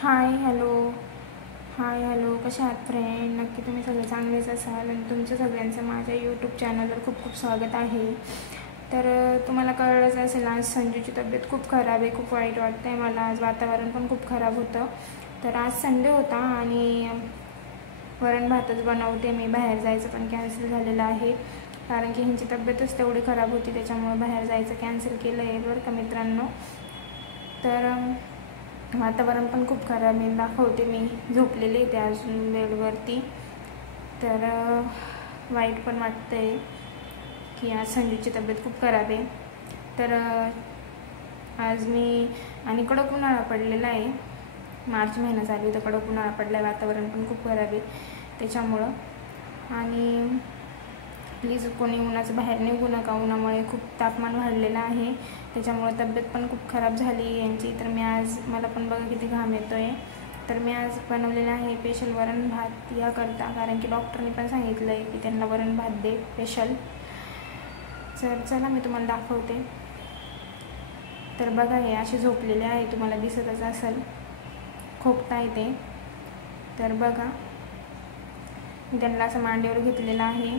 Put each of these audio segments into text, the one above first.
Hi hello कशा आहात friend? नक्की तुम्ही सगळे चांगलेच असाल आणि तुमचं सगळ्यांचं माझ्या यूट्यूब चॅनलवर खूप खूप स्वागत आहे. तर तुम्हाला कळलंच असेल, आज संजूची तब्येत खूप खराब आहे. खूप वाईट वाटतं आहे मला. आज वातावरण पण खूप खराब होतं. तर आज संडे होता आणि वरण भातच बनवते मी. बाहेर जायचं पण कॅन्सल झालेलं आहे, कारण की ह्यांची तब्येतच तेवढी खराब होती, त्याच्यामुळे बाहेर जायचं कॅन्सल केलं आहे बरं का मित्रांनो. तर वातावरण पण खूप खराब आहे. दाखवते मी झोपलेले ते अजून बेडवरती. तर वाईट पण वाटतं आहे की आज संजूची तब्येत खूप खराब आहे. तर आज मी आणि कडक उन्हाळा पडलेला आहे. मार्च महिना चालू तर कडक उन्हाळा पडला आहे. वातावरण पण खूप खराब आहे त्याच्यामुळं. आणि प्लीज कोणी उन्हाचं बाहेर निघू नका. उन्हामुळे खूप तापमान वाढलेलं आहे, त्याच्यामुळे तब्येत पण खूप खराब झाली यांची. तर मी आज, मला पण बघा किती घाम येतो आहे. तर मी आज बनवलेलं आहे स्पेशल वरण भात याकरता, कारण की डॉक्टरनी पण सांगितलं आहे की त्यांना वरण भात दे स्पेशल. तर चला मी तुम्हाला दाखवते. तर बघा, हे असे झोपलेले आहे, तुम्हाला दिसतच असेल, खोकता येते. तर बघा, मी त्यांना असं मांडीवर घेतलेलं आहे.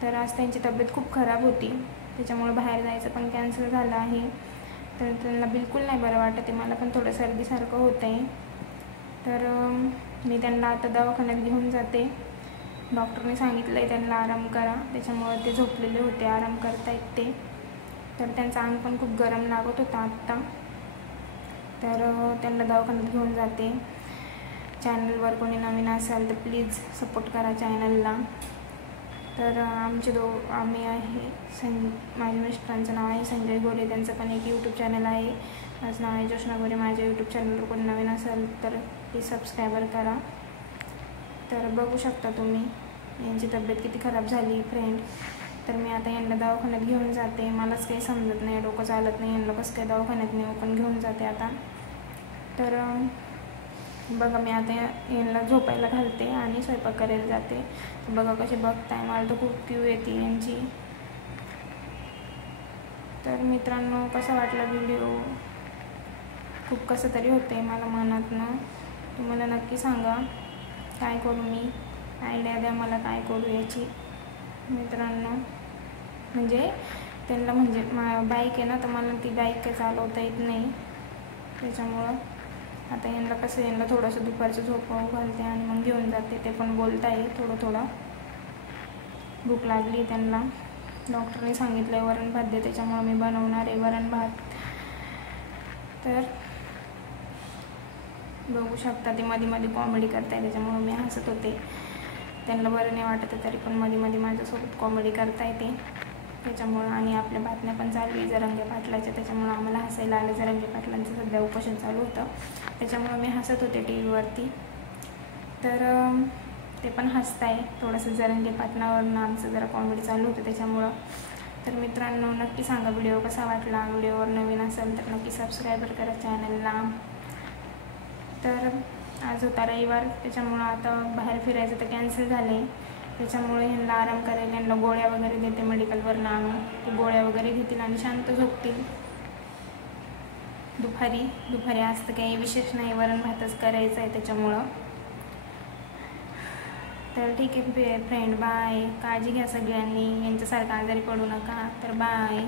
तर आज त्यांची तब्येत खूप खराब होती, त्याच्यामुळे बाहेर जायचं पण कॅन्सल झालं आहे. तर त्यांना बिलकुल नाही बरं वाटत आहे. मला पण थोडं सर्दीसारखं होतं आहे. तर मी त्यांना आता दवाखान्यात घेऊन जाते. डॉक्टरने सांगितलं आहे त्यांना आराम करा, त्याच्यामुळे ते झोपलेले होते, आराम करतायत ते. तर त्यांचं अंग पण खूप गरम लागत होतं आत्ता. तर त्यांना दवाखान्यात घेऊन जाते. चॅनलवर कोणी नवीन असाल तर प्लीज सपोर्ट करा चॅनलला. तर आम्ही आहे माझ्या मिस्टरांचं नाव आहे संजय गोरे, त्यांचं पण एक यूट्यूब चॅनल आहे. माझं नाव आहे जोशना गोरे. माझ्या यूट्यूब चॅनलवर कोणी नवीन असेल तर प्लीज सबस्क्राईबर करा. तर बघू शकता तुम्ही यांची तब्येत किती खराब झाली फ्रेंड. तर मी आता यांना दवाखान्यात घेऊन जाते. मलाच काही समजत नाही, डोकं चालत नाही, यांना कसं काय दवाखान्यात नेऊ, पण घेऊन जाते आता. तर बघा, मी आता यांना झोपायला घालते आणि स्वयंपाक करायला जाते. बघा कसे बघताय, मला तर खूप क्यू येते यांची. तर मित्रांनो, कसा वाटला व्हिडिओ? खूप कसं तरी होतं आहे मला मनातनं. तुम्हाला नक्की सांगा काय करू मी, आयडिया द्या मला काय करू याची मित्रांनो. म्हणजे त्यांना म्हणजे बाईक आहे ना, तर मला ती बाईक काही चालवता येत नाही, त्याच्यामुळं आता यांना थोडंसं दुपारचं झोपावं घालते आणि मग घेऊन जाते. ते पण बोलता आहे थोडं. भूक लागली त्यांना. डॉक्टरने सांगितलं आहे वरण भात दे, त्याच्यामुळे मी बनवणार आहे वरण भात. तर बघू शकता, ते मध्ये कॉमेडी करताय, त्याच्यामुळे मी हसत होते. त्यांना बरं नाही वाटत तरी पण मध्ये माझ्यासोबत कॉमेडी करता येते त्याच्यामुळं. आणि आपल्या बातम्या पण चालू आहे जरांगे पाटलाच्या, त्याच्यामुळं आम्हाला हसायला आलं. जरांगे पाटलांचं सध्या उपोषण चालू होतं, त्याच्यामुळं मी हसत होते टी व्हीवरती. तर ते पण हसताय थोडंसं. जरांगे पाटलावरनं आमचं जरा कॉमेडी चालू होतं त्याच्यामुळं. तर मित्रांनो, नक्की सांगा व्हिडिओ कसा वाटला. व्हिडिओवर नवीन असेल तर नक्की सबस्क्राईबर करा चॅनलला. तर आज होता रविवार, त्याच्यामुळं आता बाहेर फिरायचं तर कॅन्सल झालं आहे, त्याच्यामुळे ह्यांना आराम करायला यांना गोळ्या वगैरे देते मेडिकलवरनं आणून. ते गोळ्या वगैरे घेतील आणि शांत झोपतील. दुपारी आज तर काही विशेष नाही, वरण भातच करायचं आहे त्याच्यामुळं. तर ठीक आहे फ्रेंड, बाय. काळजी घ्या सगळ्यांनी, यांच्यासारखं आजारी पडू नका. तर बाय.